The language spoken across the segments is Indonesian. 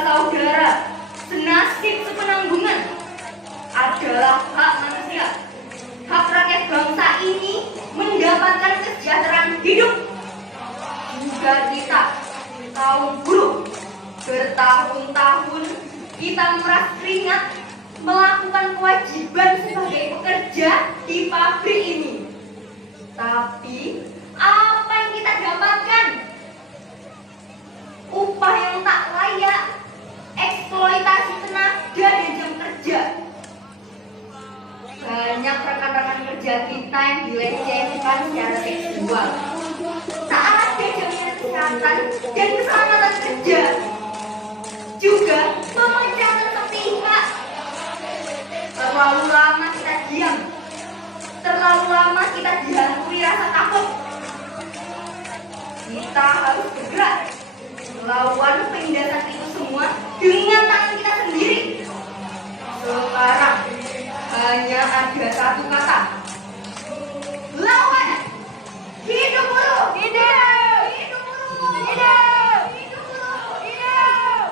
saudara, senasib sepenanggungan adalah hak manusia. Hak rakyat bangsa ini mendapatkan kesejahteraan hidup. Juga kita, kaum buruh, bertahun-tahun kita meras keringat melakukan kewajiban sebagai pekerja di pabrik ini. Tapi apa yang kita dapatkan? Upah yang tak layak, eksploitasi tenaga dan jam kerja. Banyak rekan-rekan kerja kita yang dilecehkan secara seksual. Tak ada jaminan kesehatan dan keselamatan kerja. Juga pemecatan sepihak. Terlalu lama kita diam. Terlalu lama kita dihantui rasa takut. Kita harus bergerak melawan penindasan itu semua dengan tangan kita sendiri. Sekarang hanya ada satu kata: lawan. Hidup buruh! Hidup! Hidup buruh! Hidup! Hidup buruh! Hidup!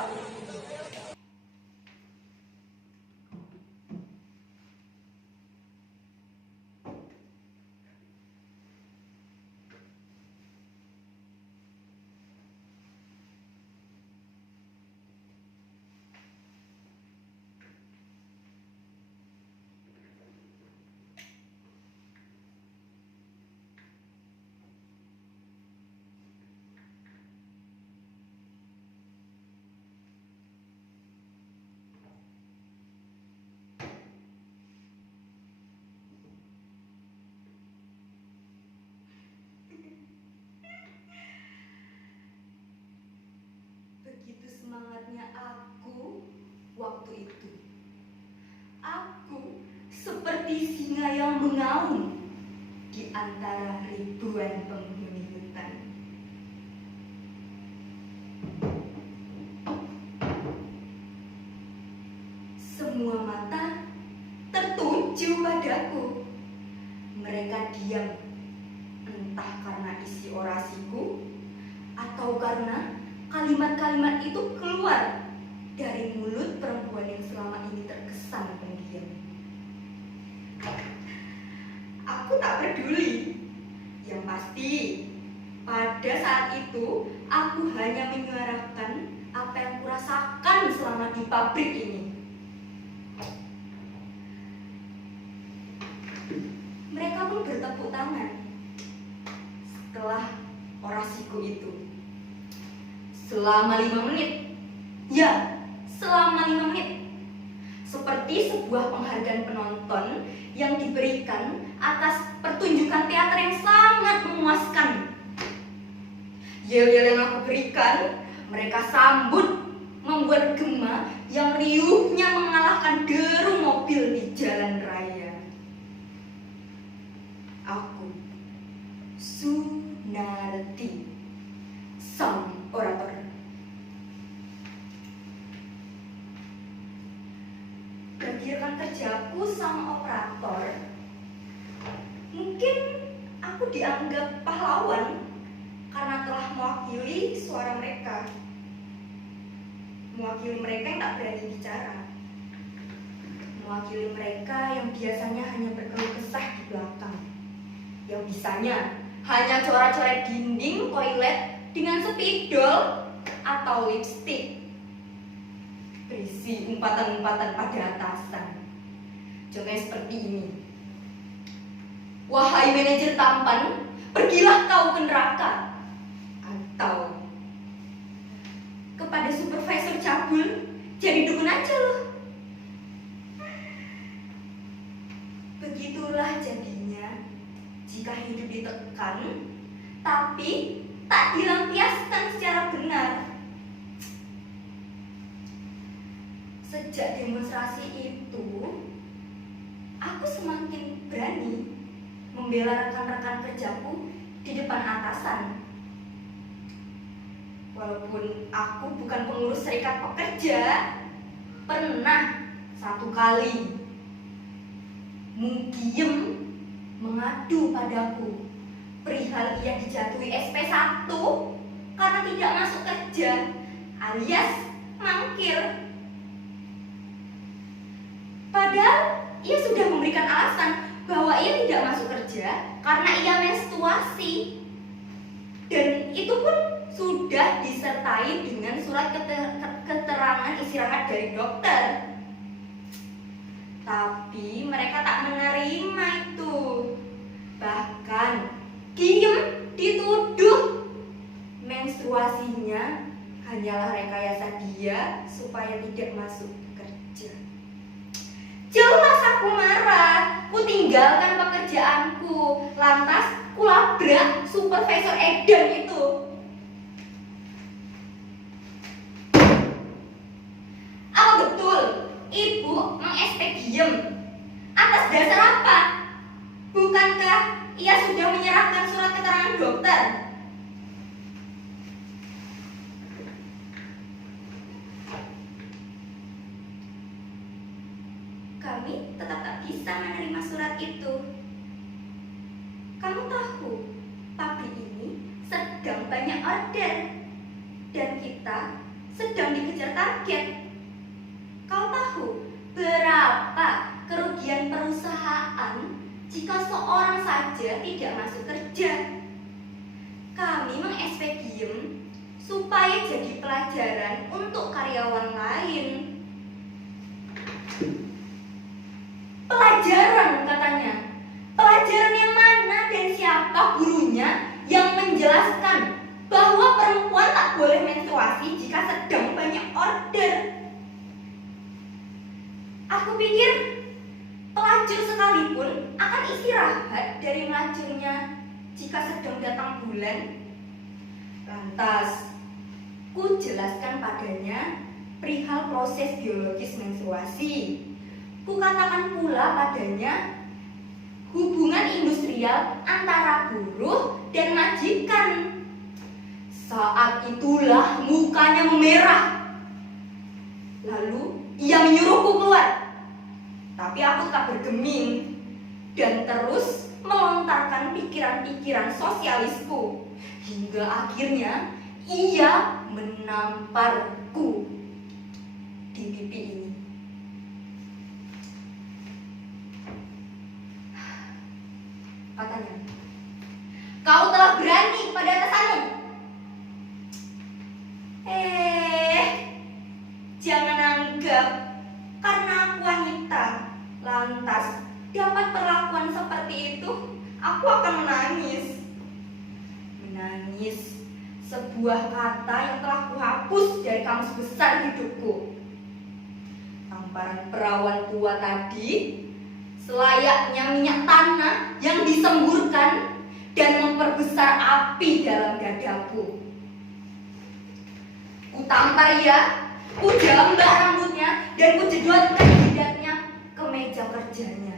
Begitu semangatnya aku waktu itu. Aku seperti singa yang mengaum di antara ribuan penghuni hutan. Semua mata tertuju padaku. Mereka diam, entah karena isi orasiku atau karena kalimat-kalimat itu keluar dari mulut perempuan yang selama ini terkesan pendiam. Aku tak peduli. Yang pasti, pada saat itu aku hanya menyuarakan apa yang kurasakan selama di pabrik ini. Mereka pun bertepuk tangan setelah orasiku itu. Selama 5 menit. Ya, selama 5 menit. Seperti sebuah penghargaan penonton yang diberikan atas pertunjukan teater yang sangat memuaskan. Yel-yel yang aku berikan, mereka sambut, membuat gema yang riuhnya mengalahkan deru mobil di jalan raya. Aku, Sunarti, sang orator. Bagi rekan kerjaku sang operator, mungkin aku dianggap pahlawan karena telah mewakili suara mereka, mewakili mereka yang tak berani bicara, mewakili mereka yang biasanya hanya berkeluh kesah di belakang, yang bisanya hanya coret-coret dinding toilet dengan spidol atau lipstik berisi umpatan-umpatan pada atasan. Contohnya seperti ini: wahai manajer tampan, pergilah kau ke neraka. Atau kepada supervisor cabul, jadi dukun aja loh. Begitulah jadinya jika hidup ditekan tapi tak dilampiaskan secara benar. Sejak demonstrasi itu, aku semakin berani membela rekan-rekan kerjaku di depan atasan. Walaupun aku bukan pengurus serikat pekerja, pernah satu kali Mugiem mengadu padaku perihal ia dijatuhi SP1 karena tidak masuk kerja, alias mangkir. mangkir. Padahal ia sudah memberikan alasan bahwa ia tidak masuk kerja karena ia menstruasi. Dan itu pun sudah disertai dengan surat keterangan istirahat dari dokter. Tapi mereka tak menerima itu. Bahkan diem dituduh menstruasinya hanyalah rekayasa dia supaya tidak masuk kerja. Jelas aku marah, ku tinggalkan pekerjaanku, lantas ku labrak supervisor Eden itu. Apa betul ibu meng-SP diem? Atas dasar apa? Bukankah ia sudah menyerahkan surat keterangan dokter? Kami tetap tak bisa menerima surat itu. Kamu tahu, pabrik ini sedang banyak order dan kita sedang dikejar target. Kau tahu berapa kerugian perusahaan jika seorang saja tidak masuk kerja? Kami meng-SP diem supaya jadi pelajaran untuk karyawan lain. Pelajaran katanya. Pelajaran yang mana dan siapa gurunya yang menjelaskan bahwa perempuan tak boleh menstruasi jika sedang banyak order? Aku pikir pelacur sekalipun akan istirahat dari melacurnya jika sedang datang bulan. Lantas, ku jelaskan padanya perihal proses biologis menstruasi. Ku katakan pula padanya hubungan industrial antara buruh dan majikan. Saat itulah mukanya memerah. Lalu ia menyuruhku keluar. Tapi aku tetap bergeming dan terus melontarkan pikiran-pikiran sosialisku. Hingga akhirnya ia menamparku di pipi ini. Katanya, kau telah berani pada atasanmu. Jangan anggap karena aku wanita lantas dapat perlakuan seperti itu, aku akan menangis. Menangis, sebuah kata yang telah kuhapus dari kamus besar hidupku. Tamparan perawan tua tadi selayaknya minyak tanah yang disemburkan dan memperbesar api dalam dadaku. Ku tampar ia, ku jambak rambutnya, dan ku jedotkan jidatnya ke meja kerjanya.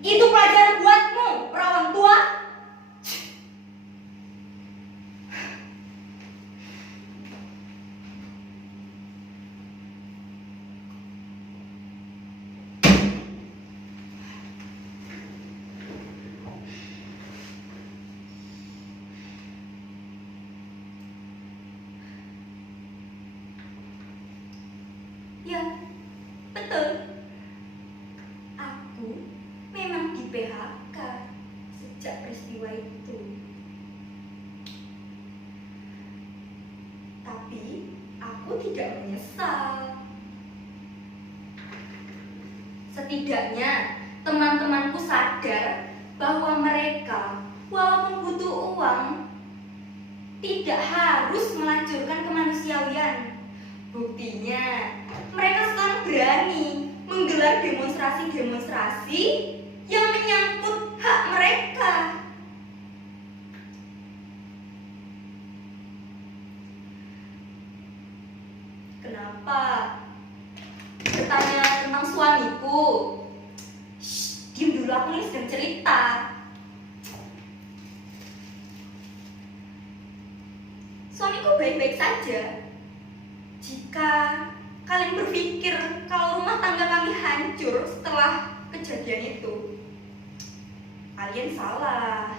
Itu pelajaran buatmu, perawan tua. Ya, betul. Aku memang di PHK sejak peristiwa itu. Tapi aku tidak menyesal. Setidaknya teman-temanku sadar bahwa mereka walaupun butuh uang tidak harus melacurkan kemanusiaan. Buktinya, mereka sekarang berani menggelar demonstrasi-demonstrasi yang menyangkut hak mereka. Kenapa? Bertanya tentang suamiku. Shh, diam dulu, aku ini sedang cerita. Suamiku baik-baik saja. Jika kalian berpikir kalau rumah tangga kami hancur setelah kejadian itu, kalian salah.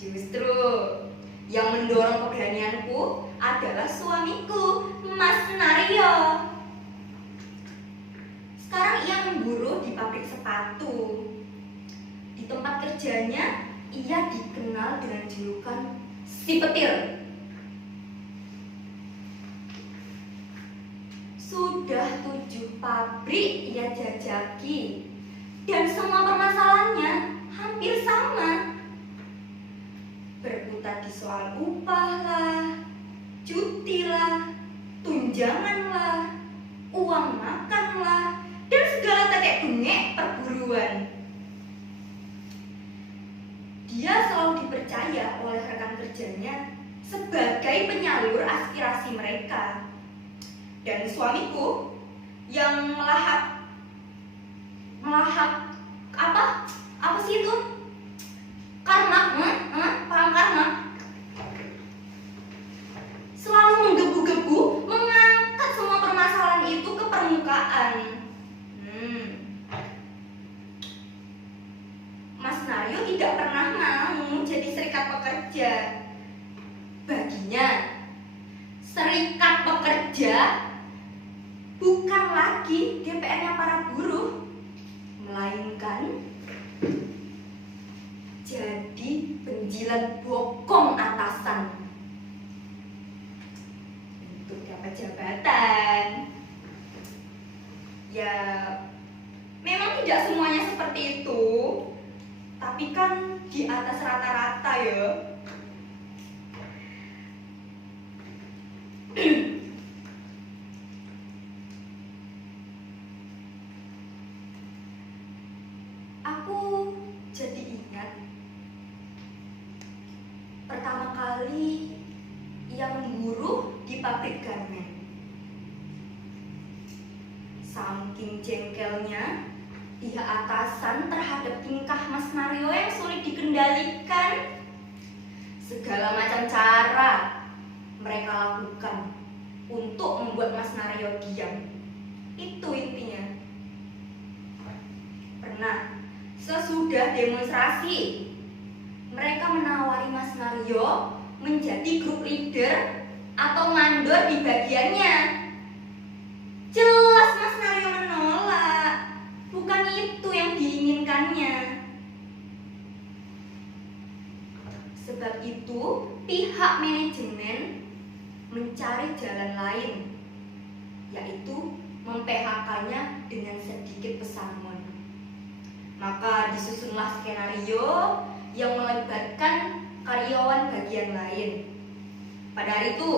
Justru yang mendorong keberanianku adalah suamiku, Mas Naryo. Sekarang ia memburuh di pabrik sepatu. Di tempat kerjanya, ia dikenal dengan julukan si petir. Sudah 7 pabrik ia jajaki, dan semua permasalahannya hampir sama. Berkutat di soal upah lah, cuti lah, tunjangan lah, uang makan lah, dan segala tetek bengek perburuan. Dia selalu dipercaya oleh rekan kerjanya sebagai penyalur aspirasi mereka. Dan suamiku yang melahap apa sih itu? Karma, paham karma? Selalu menggebu-gebu mengangkat semua permasalahan itu ke permukaan. Mas Naryo tidak pernah mau jadi serikat pekerja. Baginya, serikat pekerja bukan lagi DPR-nya para buruh, melainkan jadi penjilat bokong atasan untuk dapat jabatan. Ya, memang tidak semuanya seperti itu, tapi kan di atas rata-rata ya. Aku jadi ingat pertama kali ia memburuh di pabrik garmen. Saking jengkelnya pihak atasan terhadap tingkah Mas Naryo yang sulit dikendalikan, segala macam cara mereka lakukan untuk membuat Mas Naryo diam. Itu intinya. Pernah sesudah demonstrasi, mereka menawari Mas Naryo menjadi grup leader atau mandor di bagiannya. Jelas Mas Naryo menolak. Bukan itu yang diinginkannya. Sebab itu, pihak manajemen mencari jalan lain, yaitu mem-PHK-nya dengan sedikit pesangon. Maka disusunlah skenario yang melibatkan karyawan bagian lain. Pada hari itu,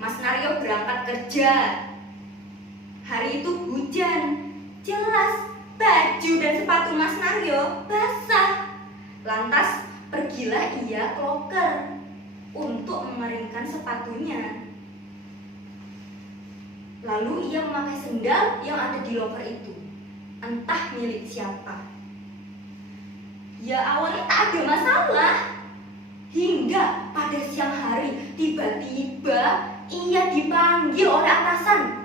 Mas Naryo berangkat kerja. Hari itu hujan. Jelas baju dan sepatu Mas Naryo basah. Lantas pergilah ia ke loker untuk mengeringkan sepatunya. Lalu ia memakai sendal yang ada di loker itu. Entah milik siapa. Ya awalnya tak ada masalah, hingga pada siang hari tiba-tiba ia dipanggil oleh atasan.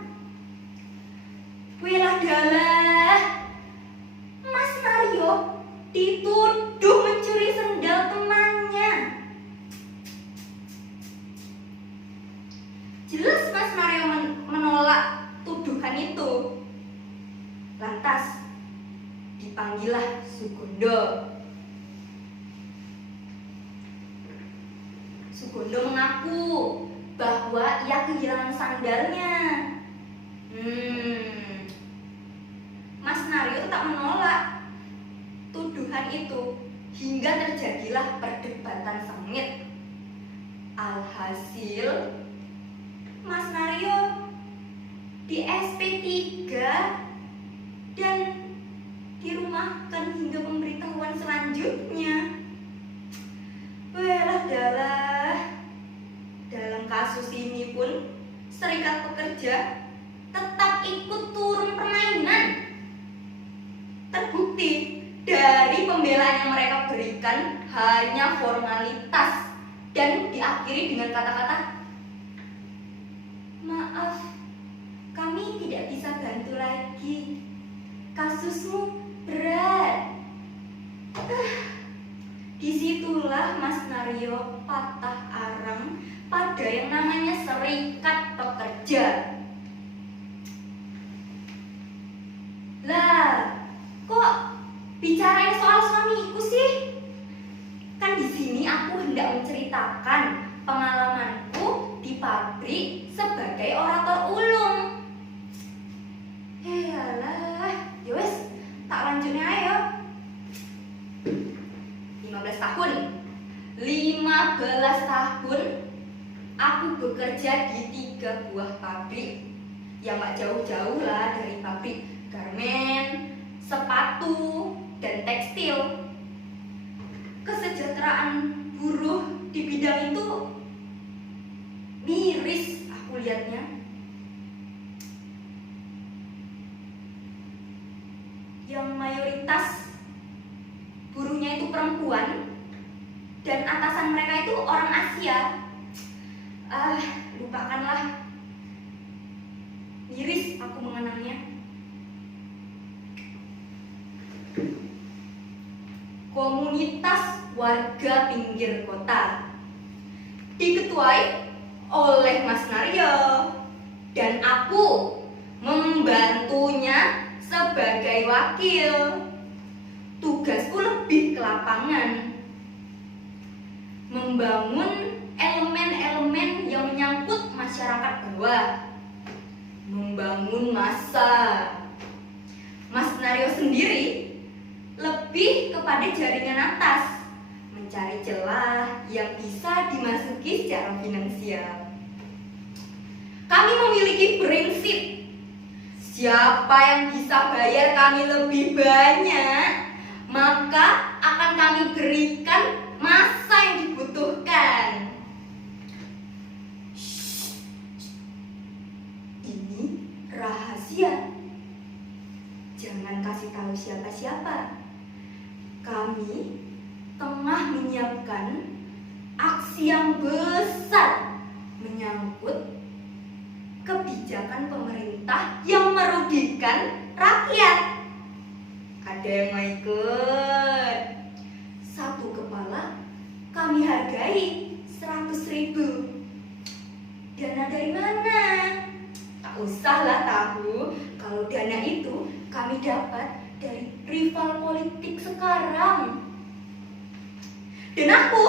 Welah dalah, Mas Naryo dituduh mencuri sendal temannya. Jelas Mas Naryo menolak tuduhan itu. Lantas dipanggillah Sugondo. Sugondo mengaku bahwa ia kehilangan sandalnya. Mas Naryo tetap menolak tuduhan itu hingga terjadilah perdebatan sengit. Alhasil Mas Naryo di SP3 dan dirumahkan hingga pemberitahuan selanjutnya. Welah dalah, dalam kasus ini pun serikat pekerja tetap ikut turun permainan. Terbukti dari pembelaan yang mereka berikan hanya formalitas dan diakhiri dengan kata-kata, "Maaf, kami tidak bisa bantu lagi. Kasusmu berat." Disitulah Mas Naryo patah arang pada aja. Lah, kok bicarain soal suamiku sih? Kan di sini aku hendak menceritakan pengalamanku di pabrik sebagai orator ulung. Yalah, yowes, tak lanjutnya ayo. 15 tahun 15 tahun aku bekerja di 3 buah pabrik yang gak jauh-jauh lah dari pabrik garmen, sepatu, dan tekstil. Kesejahteraan buruh di bidang itu miris aku lihatnya. Yang mayoritas buruhnya itu perempuan dan atasan mereka itu orang Asia. Lupakanlah. Miris aku mengenangnya. Komunitas warga pinggir kota diketuai oleh Mas Naryo dan aku membantunya sebagai wakil. Tugasku lebih ke lapangan, membangun elemen-elemen yang menyangkut masyarakat bawah, membangun massa. Mas Naryo sendiri lebih kepada jaringan atas, mencari celah yang bisa dimasuki secara finansial. Kami memiliki prinsip, siapa yang bisa bayar kami lebih banyak, maka akan kami berikan masa yang dibutuhkan. Ini rahasia, jangan kasih tahu siapa-siapa. Kami tengah menyiapkan aksi yang besar menyangkut kebijakan pemerintah yang merugikan rakyat. Ada yang mau ikut? 1 kepala kami hargai 100.000. Dana dari mana? Tak usahlah tahu, kalau dana itu kami dapat dari rival politik sekarang. Dan aku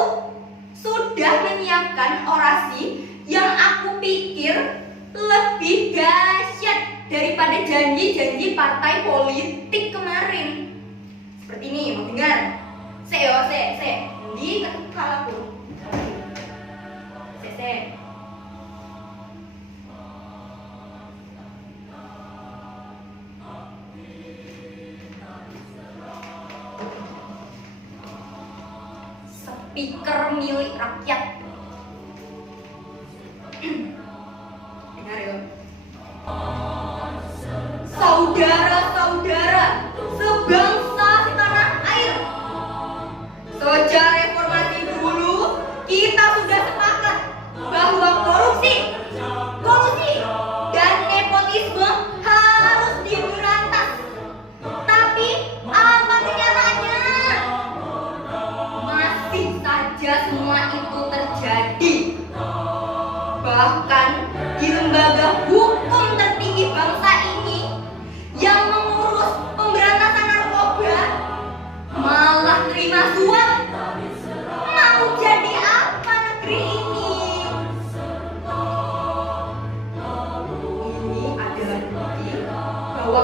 sudah menyiapkan orasi yang aku pikir lebih dahsyat daripada janji-janji partai politik kemarin. Seperti ini, mau dengar? Di kepalaku. Speaker milik rakyat. Dengar ya. Saudara-saudara sebangsa setanah air, sejak reformasi dulu kita sudah sepakat bahwa korupsi dan nepotisme harus diberantas. Tapi apa kenyataannya? Masih saja semua itu terjadi. Bahkan di lembaga hukum tertinggi bangsa ini yang mengurus pemberantasan narkoba malah terima suap. Mau jadi apa negeri ini? Ini adalah bukti bahwa